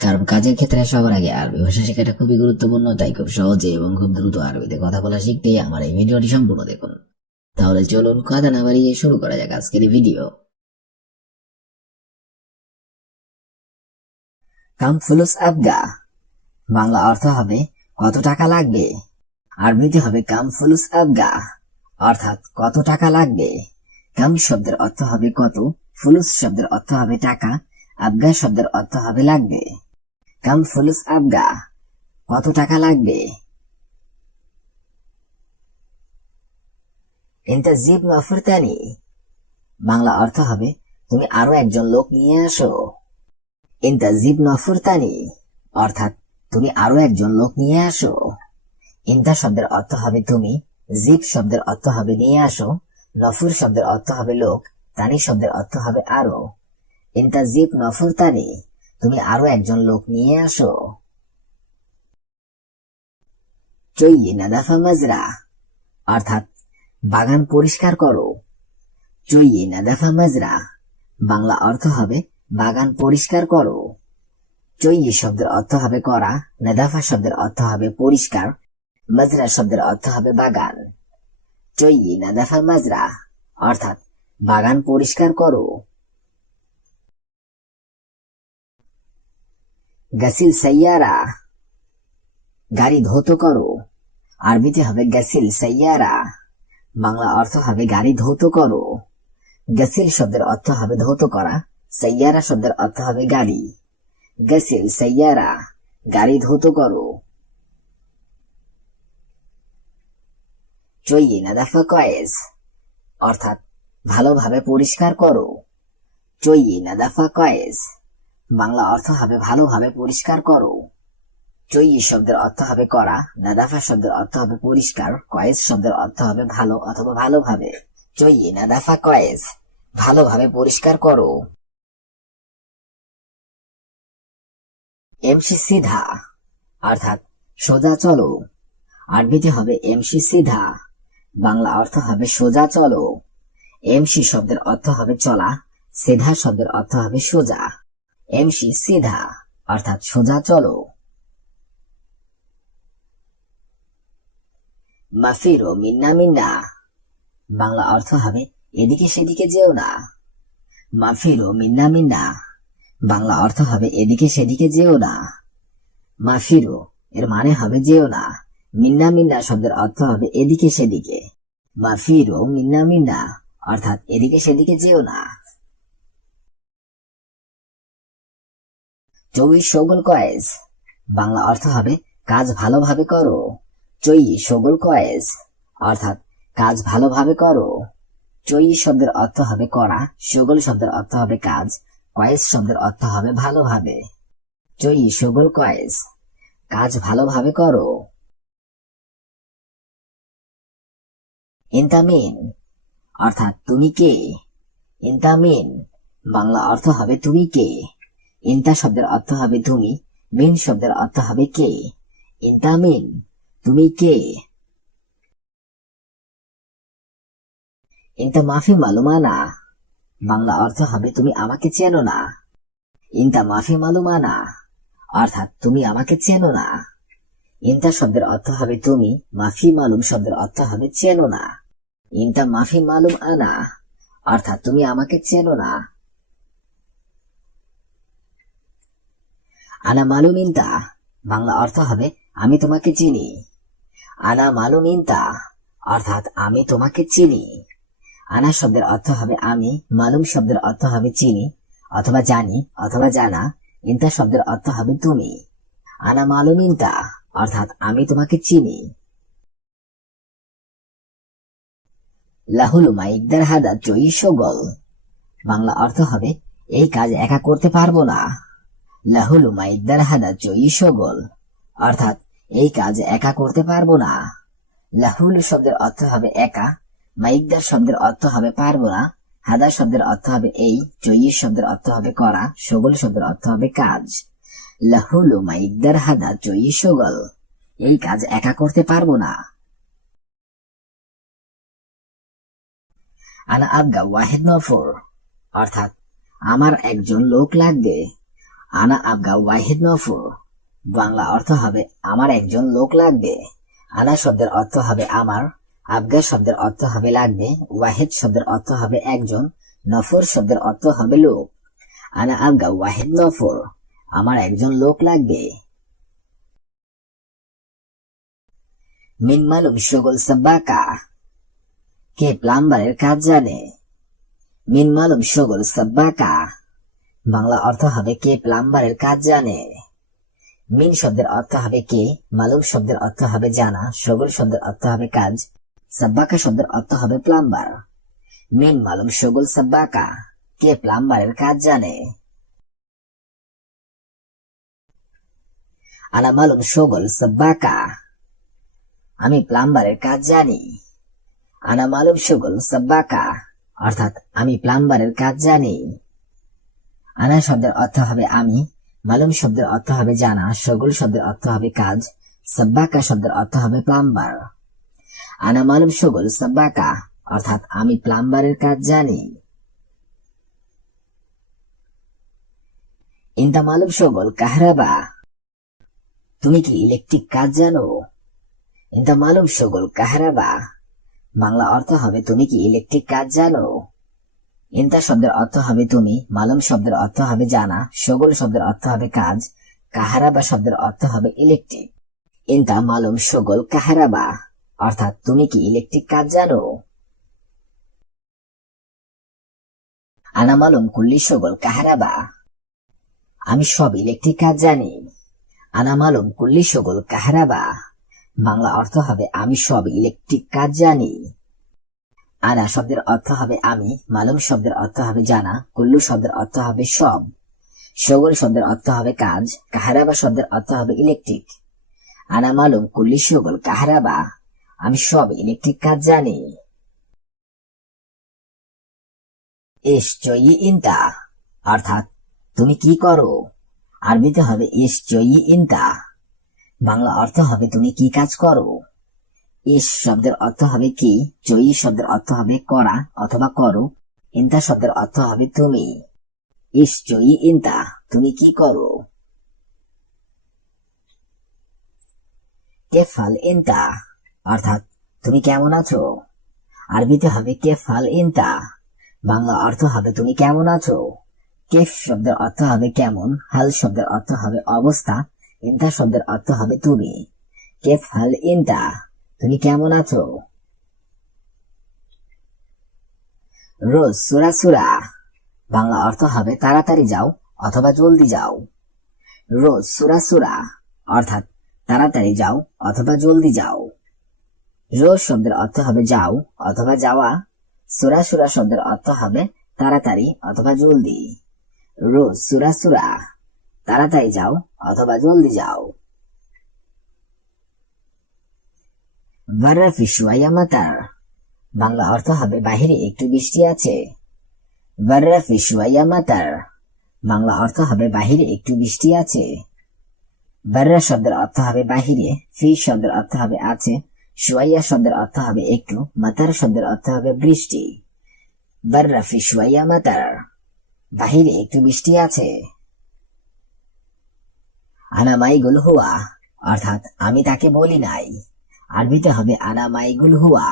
কারণ কাজের ক্ষেত্রে সবার আগে আরবি ভাষা শেখাটা খুবই গুরুত্বপূর্ণ, তাই খুব সহজে এবং খুব দ্রুত আরবিতে কথা বলা শিখতেই আমার এই ভিডিওটি সম্পূর্ণ দেখুন। তাহলে চলুন কথা না বাড়িয়ে শুরু করা যাক আজকের এই ভিডিও। কাম ফুলুস আবগা বাংলা অর্থ হবে কত টাকা লাগবে। আরবিতে হবে কাম ফুলুস আবগা অর্থাৎ কত টাকা লাগবে। কাম শব্দের অর্থ হবে কত, ফুলুস শব্দের অর্থ হবে টাকা, আবগা শব্দের অর্থ হবে লাগবে। কাম ফুলুস আবগা কত টাকা লাগবে। ইনতা জিব নফরতানি বাংলা অর্থ হবে তুমি আরো একজন লোক নিয়ে আসো। ইনতা জিব নফরতানি অর্থাৎ তুমি আরো একজন লোক নিয়ে আসো। ইনতা শব্দের অর্থ হবে তুমি, জিব শব্দের অর্থ হবে নিয়ে আসো, নফুর শব্দের অর্থ হবে লোক, তানি শব্দের অর্থ হবে আরো। ইনতা জিব নফরতানি তুমি আরো একজন লোক নিয়ে আসো। চইয়ে নাদাফা মাজরা অর্থাৎ বাগান পরিষ্কার করো। চইয়ে নাদাফা মাজরা বাংলা অর্থ হবে বাগান পরিষ্কার করো। চইয়ে শব্দের অর্থ হবে করা, নাদাফা শব্দের অর্থ হবে পরিষ্কার, মাজরা শব্দের অর্থ হবে বাগান। চইয়ে নাদাফা মাজরা অর্থাৎ বাগান পরিষ্কার করো। গাসিল সাইয়ারা গাড়ি ধৌত করো। আরবিতে হবে গাসিল সাইয়ারা বাংলা অর্থ হবে গাড়ি ধৌত করো। গাসিল শব্দের অর্থ হবে ধৌত করা, সাইয়ারা শব্দের অর্থ হবে গাড়ি। গাসিল সাইয়ারা গাড়ি ধৌত করো। চইয়ে নাদাফা কয়েস অর্থাৎ ভালোভাবে পরিষ্কার করো। চইয়ে নাদাফা কয়েস বাংলা অর্থ হবে ভালোভাবে পরিষ্কার করো। চইয়ে শব্দের অর্থ হবে করা, নাদাফা শব্দের অর্থ হবে পরিষ্কার, কয়েস শব্দের অর্থ হবে ভালো অথবা ভালোভাবে। চইয়ে নাদাফা কয়েস ভালোভাবে পরিষ্কার করো। এমসি সিধা অর্থাৎ সোজা চলো। আরবিতে হবে এমসি সিধা বাংলা অর্থ হবে সোজা চলো। এমসি শব্দের অর্থ হবে চলা, সিধা শব্দের অর্থ হবে সোজা। এমসি সিধা অর্থাৎ সোজা চলো। মাফিরো মিন্না মিন্না বাংলা অর্থ হবে এদিকে সেদিকে যেও না। মাফিরো মিন্না মিন্না বাংলা অর্থ হবে এদিকে সেদিকে যেও না। মাফিরো এর মানে হবে যেও না, মিন্না মিন্না শব্দের অর্থ হবে এদিকে সেদিকে। মাফিরো মিন্না মিন্না অর্থাৎ এদিকে সেদিকে যেও না। চৌই শোগল কয়েস বাংলা অর্থ হবে কাজ ভালোভাবে করো। চই শোগল কয়েস অর্থাৎ কাজ ভালোভাবে করো। চই শব্দের অর্থ হবে করা, শোগল শব্দের অর্থ হবে কাজ, কয়েস শব্দের অর্থ হবে ভালোভাবে। চই শোগল কয়েস কাজ ভালোভাবে করো। ইনতামিন অর্থাৎ তুমি কে। ইনতামিন বাংলা অর্থ হবে তুমি কে। ইনতা শব্দের অর্থ হবে তুমি, মিন শব্দের অর্থ হবে কে। ইনতামিন তুমি কে। ইনতা মাফি মালুমানা বাংলা অর্থ হবে তুমি আমাকে চেনো না। ইনতা মাফি মালুমানা অর্থাৎ তুমি আমাকে চেনো না। ইনতা শব্দের অর্থ হবে তুমি, মাফি মালুম শব্দের অর্থ হবে চেনো না। ইনতা মাফি মালুম আনা অর্থাৎ তুমি আমাকে চেনো না। আনা মালুম ইনতা বাংলা অর্থ হবে আমি তোমাকে চিনি। আনা মালুম ইনতা অর্থাৎ আমি তোমাকে চিনি। আনা শব্দের অর্থ হবে আমি, মালুম শব্দের অর্থ হবে চিনি অথবা জানি অথবা জানা, ইনতা শব্দের অর্থ হবে তুমি। আনা মালুম ইনতা অর্থাৎ আমি তোমাকে চিনি। লাহুল মাইকদার হাদা চই শোগল বাংলা অর্থ হবে এই কাজ একা করতে পারবো না। লাহুল মাইকদার হাদা চই শোগল অর্থাৎ এই কাজ একা করতে পারবো না। লাহুল শব্দের অর্থ হবে একা, মাইকদার শব্দের অর্থ হবে পারবো না, হাদা শব্দের অর্থ হবে এই, চই শব্দের অর্থ হবে করা, শোগল শব্দের অর্থ হবে কাজ। লাহুল মাইকদার হাদা চই শোগল এই কাজ একা করতে পারবো না। আনা আবগা ওয়াহিদ নফর অর্থাৎ আমার একজন লোক লাগবে। আনা আবগা ওয়াহিদ নফর, বাংলা অর্থ হবে আমার একজন লোক লাগবে। আনা শব্দের অর্থ হবে আমার, আবগা শব্দের অর্থ হবে লাগবে, ওয়াহিদ শব্দের অর্থ হবে একজন, নফর শব্দের অর্থ হবে লোক। আনা আবগা ওয়াহিদ নফর, আমার একজন লোক লাগবে। মিন মালুম শুগল সাব্বাকা, কে প্লাম্বারের কাজ জানে। মিন মালুম শুগল সাব্বাকা, বাংলা অর্থ হবে কে প্লাম্বারের কাজ জানে। মিন শব্দের অর্থ হবে কে, মালুম শব্দের অর্থ হবে জানা, শুগল শব্দের অর্থ হবে কাজ, সাব্বাকা শব্দের অর্থ হবে প্লাম্বার। মিন মালুম শুগল সাব্বাকা, কে প্লাম্বারের কাজ জানে। আনা মালুম শুগল সাব্বাকা, আমি প্লাম্বারের কাজ জানি। আনা মালুম শুগল সাব্বাকা, অর্থাৎ আমি প্লাম্বারের কাজ জানি। আনা শব্দের অর্থ হবে আমি, মালুম শব্দের অর্থ হবে জানা, শুগল শব্দের অর্থ হবে কাজ, সাব্বাকা শব্দের অর্থ হবে প্লাম্বার। আনা মালুম শুগল সাব্বাকা, অর্থাৎ আমি প্লাম্বারের কাজ জানি। ইনতা মালুম শুগল কাহরাবা, তুমি কি ইলেকট্রিক কাজ জানো। ইনতা মালুম শুগল কাহরাবা, বাংলা অর্থ হবে তুমি কি ইলেকট্রিক কাজ জানো। ইনতা শব্দের অর্থ হবে তুমি, মালুম শব্দের অর্থ হবে জানা, শুগল শব্দের অর্থ হবে কাজ, কাহরাবা শব্দের অর্থ হবে ইলেকট্রিক। ইনতা মালুম শুগল কাহরাবা, অর্থাৎ তুমি কি ইলেকট্রিক কাজ জানো। আনা মালুম কুল্লি শুগল কাহরাবা, আমি সব ইলেকট্রিক কাজ জানি। আনা মালুম কুল্লি শুগল কাহরাবা, বাংলা অর্থ হবে আমি সব ইলেকট্রিক কাজ জানি। আনা শব্দের অর্থ হবে আমি, মালুম শব্দের অর্থ হবে জানা, কুল্লু শব্দের অর্থ হবে সব, শুগল শব্দের অর্থ হবে কাজ, কাহরাবা শব্দের অর্থ হবে ইলেকট্রিক। আনা মালুম কুল্লি শুগল কাহরাবা, আমি সব ইলেকট্রিক কাজ জানি। ইস চয়ি ইনতা, অর্থাৎ তুমি কি করো। আরবিতে হবে ইস চয়ি ইনতা, বাংলা অর্থ হবে তুমি কি কাজ করো। ইস শব্দের অর্থ হবে কি, চয়ি শব্দের অর্থ হবে করা অথবা করো, ইনতা শব্দের অর্থ হবে তুমি। ইস চয়ি ইনতা, তুমি কি করো। কেফাল ইনতা, অর্থাৎ তুমি কেমন আছো। আরবিতে হবে কেফাল ইনতা, বাংলা অর্থ হবে তুমি কেমন আছো। কেফ শব্দের অর্থ হবে কেমন, হাল শব্দের অর্থ হবে অবস্থা, ইনতা শব্দের অর্থ হবে তুমি। কেফাল ইনতা, তুমি কেমন আছো। রোজ সুরা সুরা, বাংলা অর্থ হবে তাড়াতাড়ি যাও অথবা জলদি যাও। রোজ সুরা সুরা, অর্থাৎ তাড়াতাড়ি যাও অথবা জলদি যাও। রোজ শব্দের অর্থ হবে যাও অথবা যাওয়া, সুরা সুরা শব্দের অর্থ হবে তাড়াতাড়ি অথবা জলদি। রোজ সুরা সুরা, তাড়াতাড়ি যাও অথবা জলদি যাও। বাররা ফি শুওয়াইয়া মাতার, বাংলা অর্থ হবে বাহিরে একটু বৃষ্টি আছে। বাররা ফি শুওয়াইয়া মাতার, বাংলা অর্থ হবে বাহিরে একটু বৃষ্টি আছে। বাররা শব্দের অর্থ হবে বাহিরে, ফি শব্দের অর্থ হবে আছে, শুওয়াইয়া শব্দের অর্থ হবে একটু, মাতার শব্দের অর্থ হবে বৃষ্টি। বাররা ফি শুওয়াইয়া মাতার, বাহিরে একটু বৃষ্টি আছে। আনা মাইগুল হুয়া, অর্থাৎ আমি তাকে বলি নাই। আরবিতে হবে আনা মাইগুল হুয়া,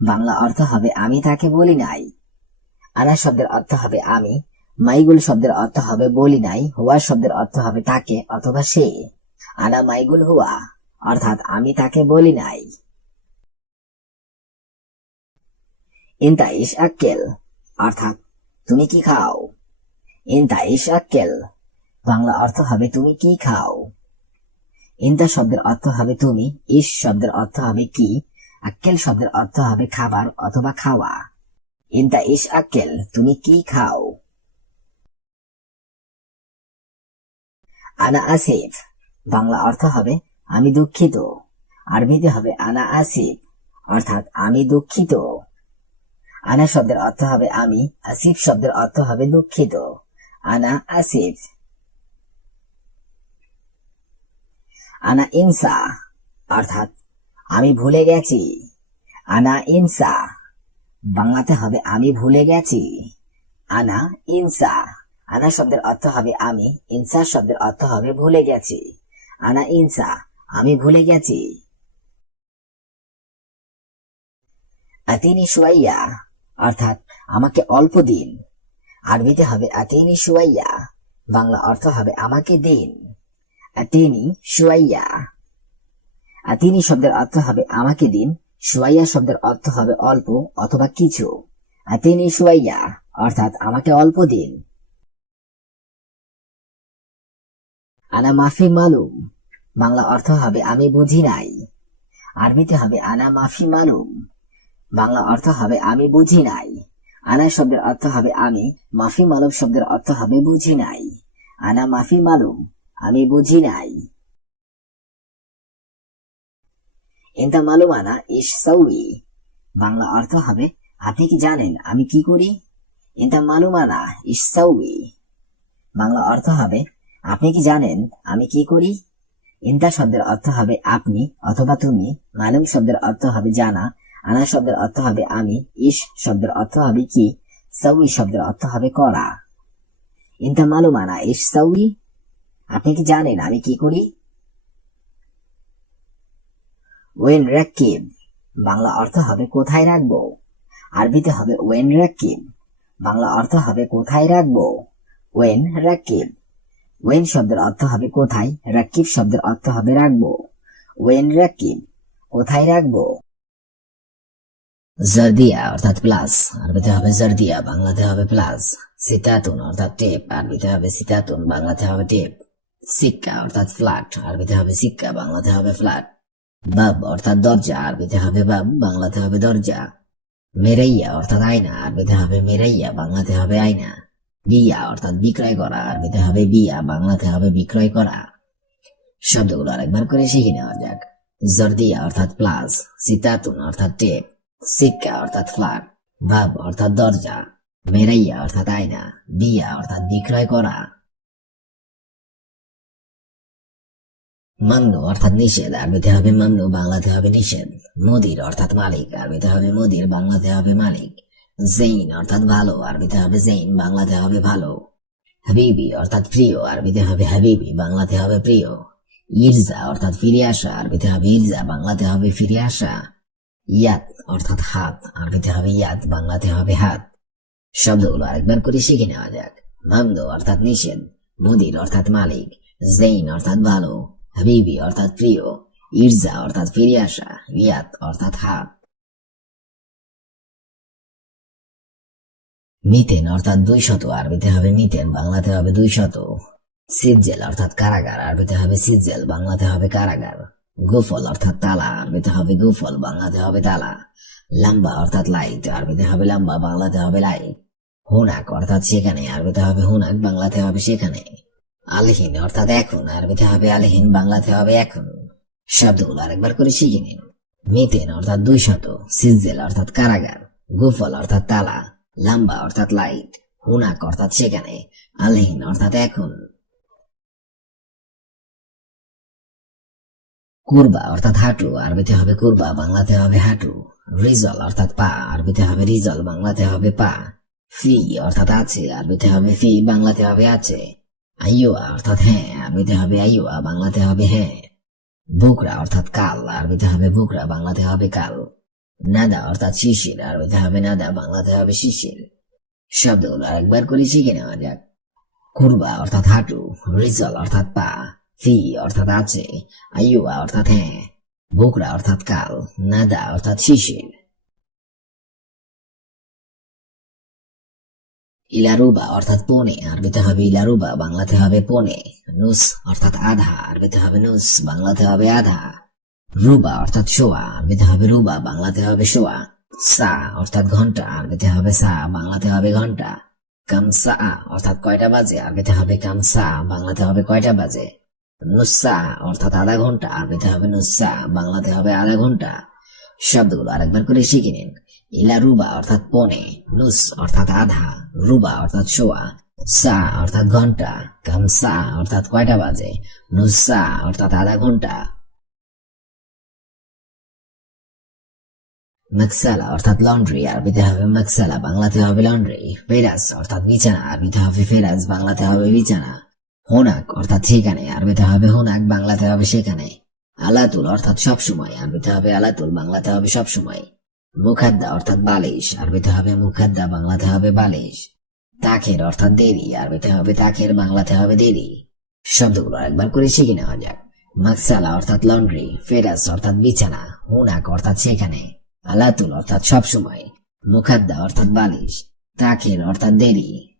বাংলা অর্থ হবে আমি তাকে বলি নাই। আনা শব্দের অর্থ হবে আমি, মাইগুল শব্দের অর্থ হবে বলি নাই, হুয়া শব্দের অর্থ হবে তাকে অথবা সে। আনা মাইগুল হুয়া, অর্থাৎ আমি তাকে বলি নাই। ইনতা ইশ আক্কেল, অর্থাৎ তুমি কি খাও। ইনতা ইশ আক্কেল, বাংলা অর্থ হবে তুমি কি খাও। ইনতা শব্দের অর্থ হবে তুমি, ইশ শব্দের অর্থ হবে কি, আক্কেল শব্দের অর্থ হবে খাবার অথবা খাওয়া। ইনতা ইশ আক্কেল, তুমি কি খাও। আনা আসিফ, বাংলা অর্থ হবে আমি দুঃখিত। আরবিতে হবে আনা আসিফ, অর্থাৎ আমি দুঃখিত। আনা শব্দের অর্থ হবে আমি, আসিফ শব্দের অর্থ হবে দুঃখিত। আনা আসিফ। আনা ইনসা, অর্থাৎ আমি ভুলে গেছি। আনা ইনসা, বাংলাতে হবে আমি ভুলে গেছি। আনা ইনসা, আনা শব্দের অর্থ হবে আমি, ইনসা শব্দের অর্থ হবে ভুলে গেছি। আনা ইনসা, আমি ভুলে গেছি। আতিনি শুয়াইয়া, অর্থাৎ আমাকে অল্প দিন। আরবিতে হবে আতিনি শুয়াইয়া, বাংলা অর্থ হবে আমাকে দিন। আতিনি শুয়াইয়া। আতিনি শব্দের অর্থ হবে আমাকে দিন, শুয়াইয়া শব্দের অর্থ হবে অল্প অথবা কিছু। আতিনি শুয়াইয়া, অর্থাৎ আমাকে অল্প দিন। আনা মাফি মালুম, বাংলা অর্থ হবে আমি বুঝি নাই। আরবিতে হবে আনা মাফি মালুম, বাংলা অর্থ হবে আমি বুঝি নাই। আনা শব্দের অর্থ হবে আমি, মাফি মালুম শব্দের অর্থ হবে বুঝি নাই। আনা মাফি মালুম, আমি বুঝি নাই। ইনতা মালুম আনা ইশ সাউই, বাংলা অর্থ হবে আপনি কি জানেন আমি কি করি। ইনতা মালুম আনা ইশ সাউই, বাংলা অর্থ হবে আপনি কি জানেন আমি কি করি। ইনতা শব্দের অর্থ হবে আপনি অথবা তুমি, মালুম শব্দের অর্থ হবে জানা, আনা শব্দের অর্থ হবে আমি, ইশ শব্দের অর্থ হবে কি, সাউই শব্দের অর্থ হবে করা। ইনতা মালুম আনা ইশ সাউই, আপনি কি জানেন আমি কি করি। ওয়েন রাকিব, বাংলা অর্থ হবে কোথায় রাখবো। আরবিতে হবে ওয়েন রাকিব, বাংলা অর্থ হবে কোথায় রাখবো। ওয়েন রাকিব। ওয়েন শব্দের অর্থ হবে কোথায়, রাকিব শব্দের অর্থ হবে রাখবো। ওয়েন রাকিব, কোথায় রাখবো। জারদিয়া অর্থাৎ প্লাস, আরবিতে হবে জারদিয়া, বাংলাতে হবে প্লাস। সিতাতুন অর্থাৎ টেপ, আরবিতে হবে সিতাতুন, বাংলাতে হবে টেপ। সিক্কা অর্থাৎ ফ্ল্যাট, আরবিতে হবে সিক্কা, বাংলাতে হবে ফ্ল্যাট। বাব অর্থাৎ দরজা, আরবিতে হবে বাব, বাংলাতে হবে দরজা। মেরাইয়া অর্থাৎ আয়না, আরবিতে হবে মেরাইয়া, বাংলাতে হবে আয়না। বিয়া অর্থাৎ বিক্রয় করা, আরবিতে হবে বিয়া, বাংলাতে হবে বিক্রয় করা। শব্দগুলো আরেকবার করে শিখে নেওয়া যাক। জারদিয়া অর্থাৎ প্লাস, সিতাতুন অর্থাৎ টেপ, সিক্কা অর্থাৎ ফ্ল্যাট, বাব অর্থাৎ দরজা, মেরাইয়া অর্থাৎ আয়না, বিয়া অর্থাৎ বিক্রয় করা। মান্নু অর্থাৎ নিষেধ, আরবিতে হবে মান্নু, বাংলাতে হবে নিষেধ। মুদির অর্থাৎ মালিক, আরবিতে হবে মুদির, বাংলাতে হবে মালিক। জৈন অর্থাৎ ভালো, আরবিতে হবে জৈন, বাংলাতে হবে ভালো। হাবিবি অর্থাৎ প্রিয়, আরবিতে হবে হাবিবি, বাংলাতে হবে প্রিয়। ইরজা অর্থাৎ ফিরে আসা, আরবিতে হবে ইরজা, বাংলাতে হবে ফিরে আসা। ইয়াদ অর্থাৎ হাত, আরবিতে হবে ইয়াদ, বাংলাতে হবে হাত। শব্দগুলো আরেকবার করে শিখে নেওয়া যাক। মামনু অর্থাৎ নিষেধ, মুদির অর্থাৎ মালিক, জৈন অর্থাৎ ভালো, হাবিবি অর্থাৎ প্রিয়, ইরজা অর্থাৎ ফিরে আসা, ইয়াদ অর্থাৎ হাত। মিতেন অর্থাৎ 200, আরবিতে হবে মিতেন, বাংলাতে হবে 200। সিজ্জেল অর্থাৎ কারাগার, আরবিতে হবে সিজ্জেল, বাংলাতে হবে কারাগার। গুফল অর্থাৎ তালা, আরবিতে হবে গুফল, বাংলাতে হবে তালা। লাম্বা অর্থাৎ লাইট, আরবিতে হবে লাম্বা, বাংলাতে হবে লাইট। হুনাক অর্থাৎ সেখানে, আরবিতে হবে হুনাক, বাংলাতে হবে সেখানে। আলহীন অর্থাৎ এখন, আরবিতে হবে আলহীন, বাংলাতে হবে এখন। শব্দগুলো আরেকবার করে শিখে নিন। মিতেন অর্থাৎ 200, সিজ্জেল অর্থাৎ কারাগার, গুফল অর্থাৎ তালা, লাম্বা অর্থাৎ লাইট, হুনাক অর্থাৎ সেখানে, আলহীন অর্থাৎ এখন। কুরবা অর্থাৎ হাঁটু, আরবিতে হবে কুরবা, বাংলাতে হবে হাঁটু। রিজল অর্থাৎ পা, আরবিতে হবে রিজল, বাংলাতে হবে পা। ফি অর্থাৎ আছে, আরবিতে হবে ফি, বাংলাতে হবে আছে। আইয়ুয়া অর্থাৎ হ্যাঁ, আরবিতে হবে আইয়ুয়া, বাংলাতে হবে হ্যাঁ। বুকরা অর্থাৎ কাল, আরবিতে হবে বুকরা, বাংলাতে হবে কাল। নাদা অর্থাৎ শিশির, আরবিতে হবে নাদা, বাংলাতে হবে শিশির। শব্দগুলো আরেকবার করে শিখে নেওয়া যাক। কুরবা অর্থাৎ হাঁটু, রিজল অর্থাৎ পা, ফি অর্থাৎ আছে, আইয়ুয়া অর্থাৎ হ্যাঁ, বুকরা অর্থাৎ কাল, নাদা অর্থাৎ শিশির। ইলারুবা অর্থাৎ পৌনে, আরবিতে হবে ইলারুবা, বাংলাতে হবে পৌনে। নুস অর্থাৎ আধা, আরবিতে হবে নুস, বাংলাতে হবে আধা। রুবা অর্থাৎ শোয়া, আরবিতে হবে রুবা, বাংলাতে হবে শোয়া। সা অর্থাৎ ঘন্টা, আরবিতে হবে সা, বাংলাতে হবে ঘন্টা। কামসা অর্থাৎ কয়টা বাজে, আরবিতে হবে কামসা, বাংলাতে হবে কয়টা বাজে। নুসা অর্থাৎ আধা ঘন্টা, আরবিতে হবে নুসা, বাংলাতে হবে আধা ঘন্টা। শব্দগুলো আরেকবার করে শিখে নিন। ইলা রুবা অর্থাৎ পৌনে, নুস অর্থাৎ আধা, রুবা অর্থাৎ শোয়া, সা অর্থাৎ ঘন্টা, কামসা অর্থাৎ কয়টা বাজে, নুসা অর্থাৎ আধা ঘন্টা। মাকসালা অর্থাৎ লন্ড্রি, আরবিতে হবে মাকসালা, বাংলাতে হবে লন্ড্রি। ফেরাজ অর্থাৎ বিছানা, আরবিতে হবে ফেরাজ, বাংলাতে হবে বিছানা। হোনাক অর্থাৎ সেখানে, আরবিতে হবে হোনাক, বাংলাতে হবে সেখানে। আলাতুল অর্থাৎ সবসময়, আরবিতে হবে আলাতুল, বাংলাতে হবে সবসময়। মুখাদ্দা অর্থাৎ বালিশ, আরবিতে হবে মুখাদ্দা, বাংলাতে হবে বালিশ। তাখের অর্থাৎ দেরি, আরবিতে হবে তাখের, বাংলাতে হবে দেরি। শব্দগুলো একবার করে শিখে নেওয়া যাক। মাকসালা অর্থাৎ লন্ড্রি, ফেরাজ অর্থাৎ বিছানা, হুনাক অর্থাৎ সেখানে, আলাতুল অর্থাৎ সবসময়, মুখাদ্দা অর্থাৎ বালিশ, তাখের অর্থাৎ দেরি।